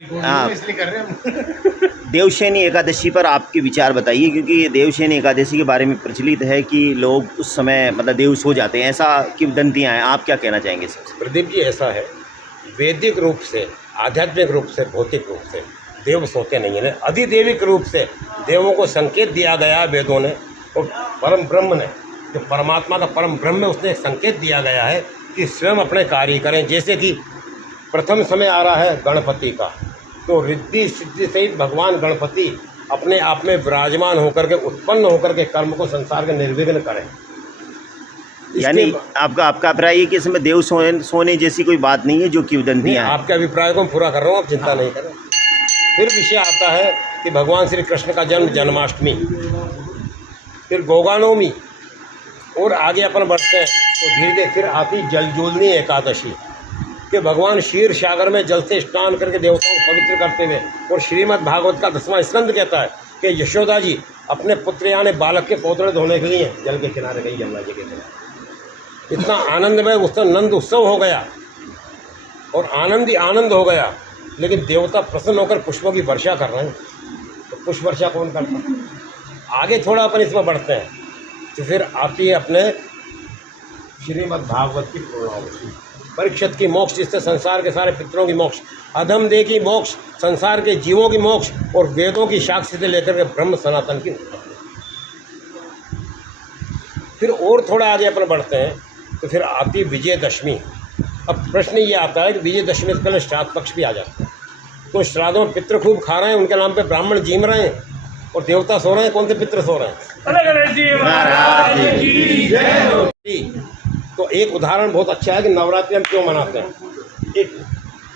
इसलिए कर रहे हैं। देवशयनी एकादशी पर आपके विचार बताइए, क्योंकि देवशयनी एकादशी के बारे में प्रचलित है कि लोग उस समय मतलब देव सो जाते हैं, ऐसा किंवदंतियाँ हैं। आप क्या कहना चाहेंगे सबसे? प्रदीप जी, ऐसा है, वैदिक रूप से, आध्यात्मिक रूप से, भौतिक रूप से देव सोते नहीं है। अधिदेविक रूप से देवों को संकेत दिया गया है वेदों ने और परम ब्रह्म ने, जो परमात्मा का परम ब्रह्म है, उसने संकेत दिया गया है कि स्वयं अपने कार्य करें। जैसे कि प्रथम समय आ रहा है गणपति का, तो रिद्धि सिद्धि सहित भगवान गणपति अपने आप में विराजमान होकर के, उत्पन्न होकर के कर्म को संसार के निर्विघ्न करें। यानी आपका अभिप्राय है कि इसमें देव सोने जैसी कोई बात नहीं है, जो किंवदंतियाँ हैं। आपके अभिप्राय को मैं पूरा कर रहा हूँ, आप चिंता नहीं करें। फिर विषय आता है कि भगवान श्री कृष्ण का जन्म जन्माष्टमी, फिर गोगानवमी, और आगे अपन बढ़ते हैं तो धीरे धीरे फिर आती जलजोलनी एकादशी, कि भगवान क्षीर सागर में जल से स्नान करके देवताओं को पवित्र करते हुए, और श्रीमद् भागवत का 10वां स्कंद कहता है कि यशोदा जी अपने पुत्र यानी बालक के पोतड़े धोने के लिए जल के किनारे गई, यमुना जी के किनारे। इतना आनंदमय उसका नंद उत्सव हो गया और आनंद ही आनंद हो गया। लेकिन देवता प्रसन्न होकर पुष्पों की वर्षा कर रहे हैं, तो पुष्प वर्षा कौन करता? आगे थोड़ा अपन इसमें बढ़ते हैं तो फिर आती है अपने श्रीमद् भागवत की पूर्णावधि, परीक्षित की मोक्ष, जिससे संसार के सारे पितरों की मोक्ष, अधम देह की मोक्ष, संसार के जीवों की मोक्ष, और वेदों की साक्षी से लेकर के ब्रह्म सनातन की। फिर और थोड़ा आगे अपन बढ़ते हैं तो फिर आती विजयदशमी। अब प्रश्न ये आता है कि विजयदशमी से पहले श्राद्ध पक्ष भी आ जाता है, तो श्राद्धों में पितृ खूब खा रहे हैं, उनके नाम पे ब्राह्मण जीम रहे हैं और देवता सो रहे हैं। कौन से पितृ सो रहे हैं? तो एक उदाहरण बहुत अच्छा है कि नवरात्रि हम क्यों मनाते हैं। एक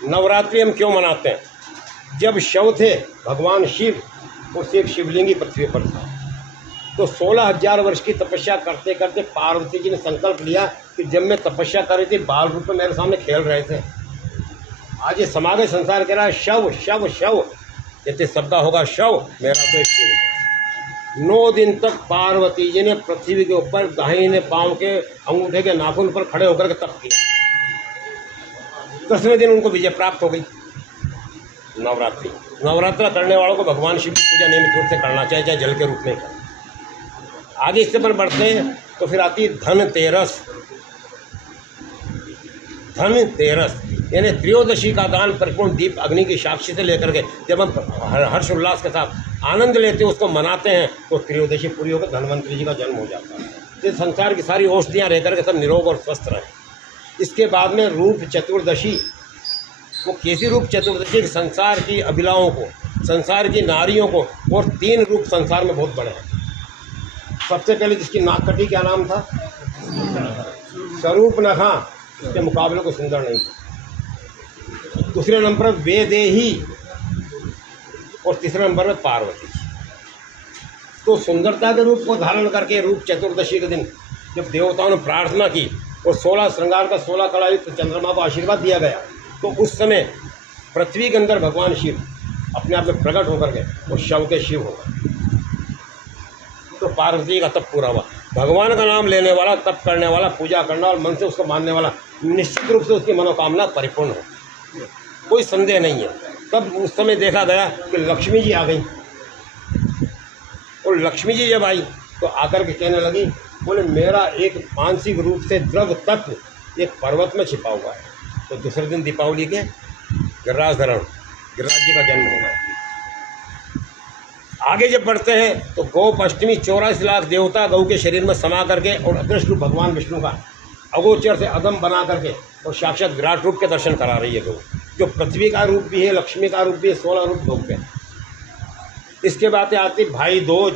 नवरात्रि हम क्यों मनाते हैं? जब शव थे भगवान शिव, उससे एक शिवलिंगी पृथ्वी पर था, तो 16,000 वर्ष की तपस्या करते करते पार्वती जी ने संकल्प लिया कि जब मैं तपस्या कर रही थी, बाल रूप में मेरे सामने खेल रहे थे। आज ये समाज संसार कह रहा है शव शव शव, जैसे शब्द होगा शव, मेरा तो एक शिव। 9 दिन तक पार्वती जी ने पृथ्वी के ऊपर दाहिने पांव के अंगूठे के नाखून पर खड़े होकर के तप किया। 10वें दिन उनको विजय प्राप्त हो गई। नवरात्रा करने वालों को भगवान शिव की पूजा नियमित रूप से करना चाहिए, चाहे जल के रूप में। आगे इससे पर बढ़ते हैं तो फिर आती है धनतेरस। धनतेरस यानी त्रयोदशी का दान परिपूर्ण दीप अग्नि की साक्षी से लेकर के जब हम हर्ष उल्लास के साथ आनंद लेते हैं, उसको मनाते हैं, तो त्रयोदशी पूरी होकर धन्वंतरी जी का जन्म हो जाता है। तो संसार की सारी औषधियाँ रह करके सब निरोग और स्वस्थ रहें। इसके बाद में रूप चतुर्दशी, वो कैसी रूप चतुर्दशी? संसार की अभिलाओं को, संसार की नारियों को, और 3 रूप संसार में बहुत बड़े हैं। सबसे पहले जिसकी नाक कटी, क्या नाम था? स्वरूप नखा, उसके मुकाबले को सुंदर नहीं था। दूसरे नंबर पर वेदेही, और तीसरे नंबर पर पार्वती। तो सुंदरता के रूप को धारण करके रूप चतुर्दशी के दिन जब देवताओं ने प्रार्थना की और 16 श्रृंगार का 16 कलायुक्त चंद्रमा को आशीर्वाद दिया गया, तो उस समय पृथ्वी के अंदर भगवान शिव अपने आप में प्रकट होकर के और शव के शिव हो गए। तो पार्वती का तप पूरा हुआ। भगवान का नाम लेने वाला, तप करने वाला, पूजा करना और मन से उसको मानने वाला, निश्चित रूप से उसकी मनोकामना परिपूर्ण हो, कोई संदेह नहीं है। तब उस समय देखा गया कि लक्ष्मी जी आ गई, और लक्ष्मी जी जब आई तो आकर के कहने लगी, बोले मेरा एक मानसिक रूप से द्रव तत्व एक पर्वत में छिपा हुआ है। तो दूसरे दिन दीपावली के गिरिराज जी का जन्म हो गया। आगे जब बढ़ते हैं तो गोप अष्टमी, 84 लाख देवता गौ के शरीर में समा करके और अदृश्य रूप भगवान विष्णु का अगोचर से अदम बना करके और साक्षात विराट रूप के दर्शन करा रही है गौ, जो पृथ्वी का रूप भी है, लक्ष्मी का रूप भी है, 16 रूप गौ के। इसके बाद आती भाई दूज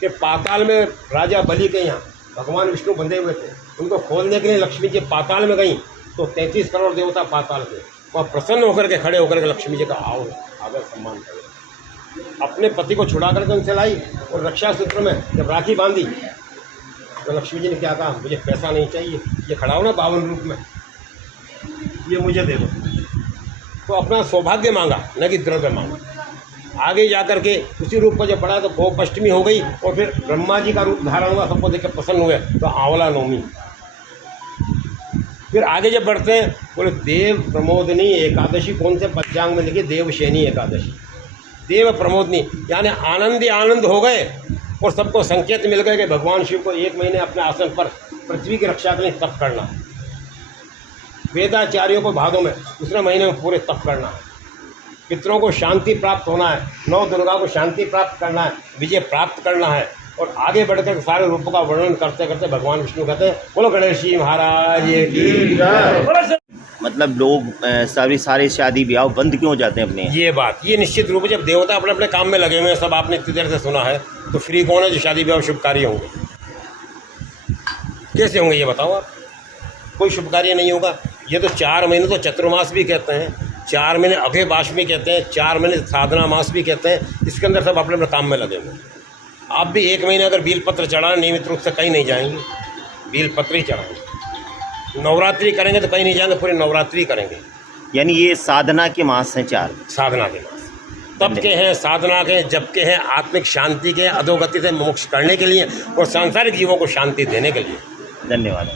के पाताल में राजा बलि के यहाँ भगवान विष्णु बंधे हुए थे, उनको खोलने के लिए लक्ष्मी जी पाताल में गई, तो 33 करोड़ देवता पाताल के वह प्रसन्न होकर के खड़े होकर के लक्ष्मी जी का आदर सम्मान करें। अपने पति को छुड़ा करके उनसे लाई, और रक्षा सूत्र में जब राखी बांधी तो लक्ष्मी जी ने क्या कहा, मुझे पैसा नहीं चाहिए, ये खड़ा हो ना 52 रूप में, ये मुझे दे दो। तो अपना सौभाग्य मांगा, न कि द्रव्य मांगा। आगे जाकर के उसी रूप को जब बढ़ा तो गोप अष्टमी हो गई, और फिर ब्रह्मा जी का रूप धारण हुआ, सबको देख के प्रसन्न हुए, तो आंवला नवमी। फिर आगे जब बढ़ते हैं बोले देव प्रमोदनी एकादशी, कौन से पंचांग में लिखी? देवशयनी एकादशी। देव प्रमोदनी यानी आनंद ही आनंद हो गए और सबको संकेत मिल गए कि भगवान शिव को 1 महीने अपने आसन पर पृथ्वी की रक्षा के लिए तप करना है। वेदाचार्यों को भादों में दूसरे महीने में पूरे तप करना है। पितरों को शांति प्राप्त होना है, 9 दुर्गा को शांति प्राप्त करना है, विजय प्राप्त करना है। और आगे बढ़कर सारे रूपों का वर्णन करते करते भगवान विष्णु कहते हैं बोलो गणेश जी महाराज की जय। मतलब लोग सारे शादी ब्याह बंद क्यों हो जाते हैं अपने? ये बात ये निश्चित रूप से जब देवता अपने अपने काम में लगे हुए हैं, सब आपने इतनी देर से सुना है, तो फ्री कौन है जो शादी ब्याह शुभ कार्य होंगे? कैसे होंगे ये बताओ आप? कोई शुभ कार्य नहीं होगा। ये तो 4 महीने तो चतुर्मास भी कहते हैं, 4 महीने अभय मास भी कहते हैं, 4 महीने साधना मास भी कहते हैं। इसके अंदर सब अपने अपने काम में लगे हुए हैं। आप भी 1 महीने अगर बेलपत्र चढ़ाना नियमित रूप से कहीं नहीं जाएंगे, बेलपत्र ही चढ़ाएंगे। नवरात्रि करेंगे तो कहीं नहीं जाएंगे, पूरी नवरात्रि करेंगे। यानी ये साधना के मास हैं 4। साधना के मास, तप के हैं, साधना के, जप के हैं, आत्मिक शांति के, अधोगति से मोक्ष करने के लिए और सांसारिक जीवों को शांति देने के लिए। धन्यवाद।